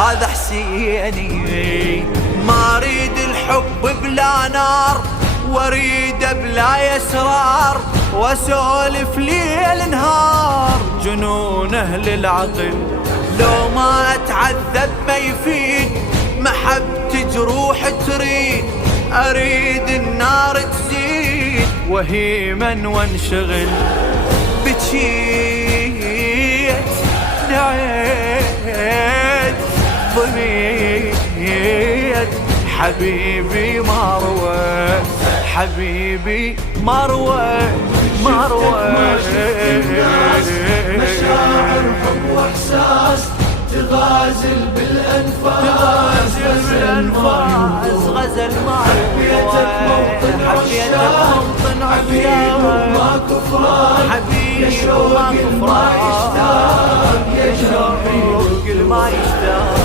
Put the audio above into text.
هذا حسيني. ما اريد الحب بلا نار، واريد بلا يسرار، واسولف ليل نهار جنون اهل العقل. لو ما اتعذب ما يفيد، محبتي جروح تريد، اريد النار تزيد وهيما وانشغل. بكيت دعيت ضميت حبيبي مروى، حبيبي مروى مروى. مشاعر حب واحساس تغازل بالانفاس، غزل ما حبيتك موطن عشاق، حبيبي وما كفران، يا شوق ما يشتاق، يا شوق ما يشتاق.